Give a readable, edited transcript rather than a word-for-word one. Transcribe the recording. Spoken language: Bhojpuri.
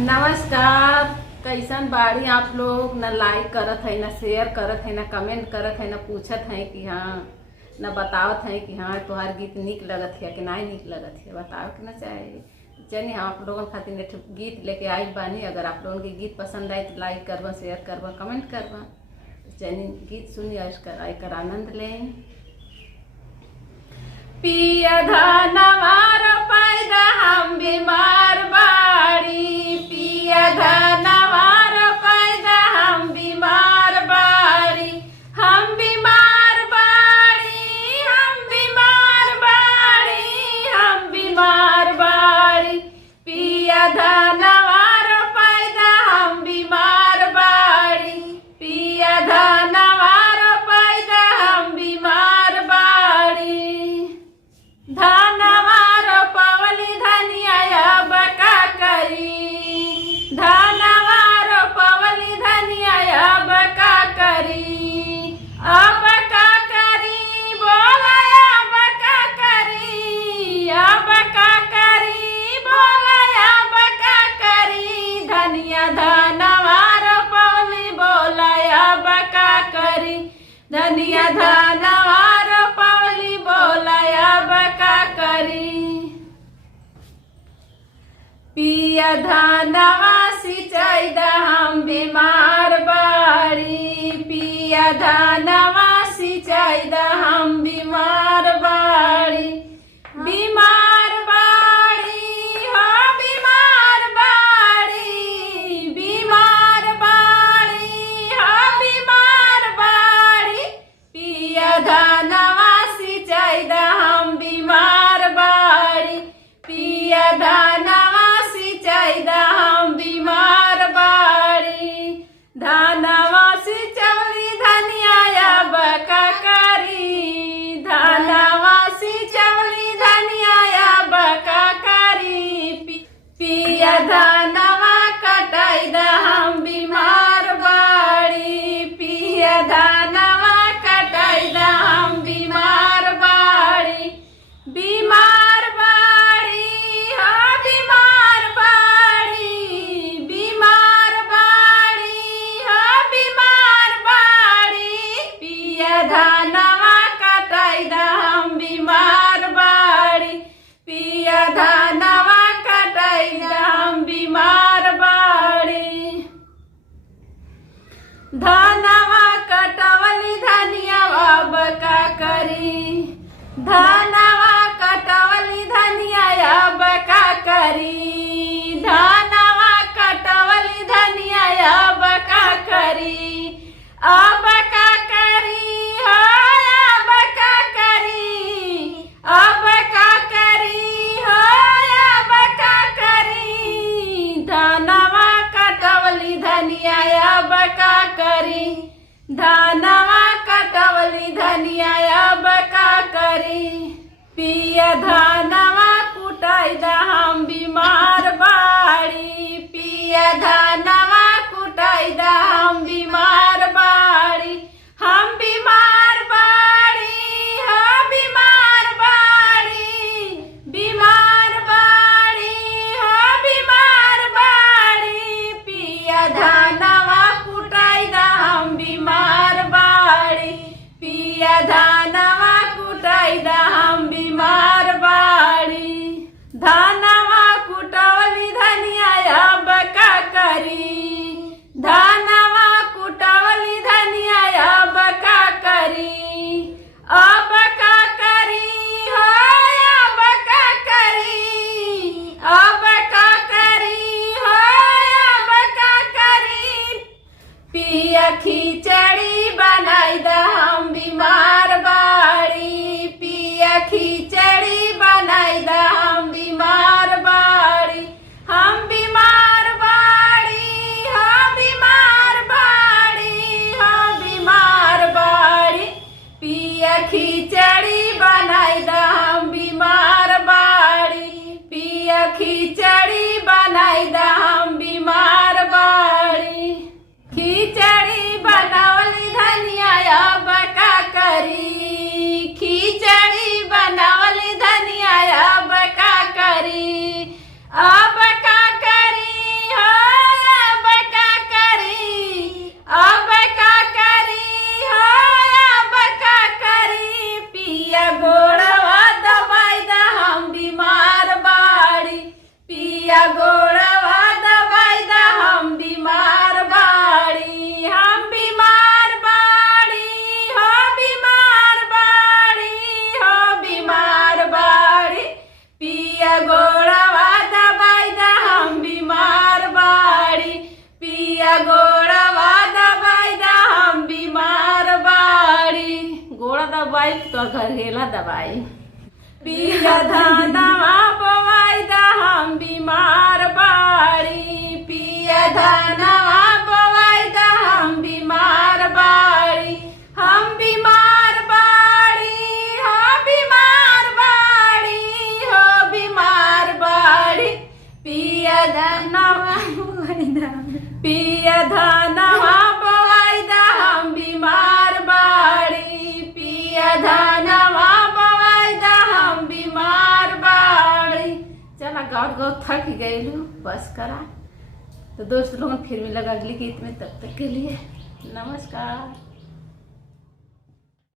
नमस्कार। कैसन बाड़ी आप लोग? न लाइक करत है, न शेयर करत है, न कमेंट करत है, न पूछत है कि हाँ, न बतावत है कि हाँ तुम्हार गीत निक लगत है कि नहीं निक लगत है। बताओ कि ना चाहिए। चलिए हम आप लोगों खातिर एक गीत लेके आई बानी। अगर आप लोगों के गीत पसंद आए तो लाइक करवा, शेयर करवा, कमेंट करवा। चलिए गीत सुनिए और एकर आनंद लें। पिया धनवार पैदा हम बीमार बाड़ी, पिया धनवार पैदा हम बीमार बाड़ी, हम बीमार बाड़ी, हम बीमार बाड़ी, हम बीमार बाड़ी। पिया धनवार पैदा हम बीमार बाड़ी, पिया धनवार पैदा हम बीमार बाड़ी। धनवार पवली धनिया अब का करी, धनवार पवली धनिया अब का करी, अब का करी बोला अब का करी, अब का करी बोला अब का करी। धनिया धनवार पवली बोला अब का करी, धनिया धनवार पवली बोला अब का करी। पिया धनवा सिंचाई हम बीमार बाड़ी, पिया धनवा सिंचाई हम बीमार बाड़ी, बीमार बाड़ी हो बीमार बाड़ी, बीमार बाड़ी हो बीमार बाड़ी। पिया धनवा सिंचाई हम बीमार बाड़ी, पिया धनवा सिंचाई हम बीमार बाड़ी। धनवा सिंचवली धनिया अब का करी, धनवा सिंचवली धनिया अब का करी। पिया धनवा कटाई हम बीमार बाड़ी, पिया धनवा कटाई हम बीमार बाड़ी, बीमार बाड़ी हो बीमार बाड़ी, बीमार बाड़ी हो बीमार बाड़ी। पिया धनवा कटाई हम बीमार बाड़ी, पिया धनवा कटाई हम बीमार बाड़ी। धनवा कटवली धनिया अब का करी, धनवा कटवली धनिया अब का करी, धनवा कटवली धनिया अब का करी, अब का करी हो अब का करी, अब का करी हो अब का करी। धनवा कटवली धनिया अब का करी, धनवा कटवली धनिया अब का करी। पिया धनवा कुटाई हम बीमार बाड़ी, पिया धनवा कुटाई हम बीमार बाड़ी, हम बीमार बाड़ी हो बीमार बाड़ी, बीमार बाड़ी हो बीमार बाड़ी। पिया धनवा कुटाई हम बीमार बाड़ी, पिया धनवा कुटाई हम बीमार बाड़ी। धनवा कुटवली धनिया अब का करी, धनवा कुटवली धनिया अब का करी, अब का करी हो अब का करी, अब का करी हो अब का करी। पिया खिचड़ी बनाई हम बीमार बाड़ी, पिया खिचड़ी बनाई हम बीमार बाड़ी, हम बीमार बाड़ी हो बीमार बाड़ी, हो बीमार बाड़ी। पिया खिचड़ी बनाई हम बीमार बाड़ी, पिया खिचड़ी बनाई हम बीमार बाड़ी। खिचड़ी बनावली धनिया अब का करी, खिचड़ी बनावली धनिया अब का करी, अब का करी हो दवाई। पिया धनवा बोआई दा हम बीमार बाड़ी, पिया धनवा बोआई दा हम बीमार बाड़ी, हम बीमार बाड़ी, हो बीमार बाड़ी, हो बीमार बाड़ी। पिया धनवा बोआई दा, पिया धनवा बोआई दा हम बीमार बाड़ी, पिया धनवा बोआई दा हम बीमार बाड़ी। चला गौर गौर थक गई बस करा। तो दोस्त लोगों फिर मिलेगा अगली गीत में, तब तक के लिए नमस्कार।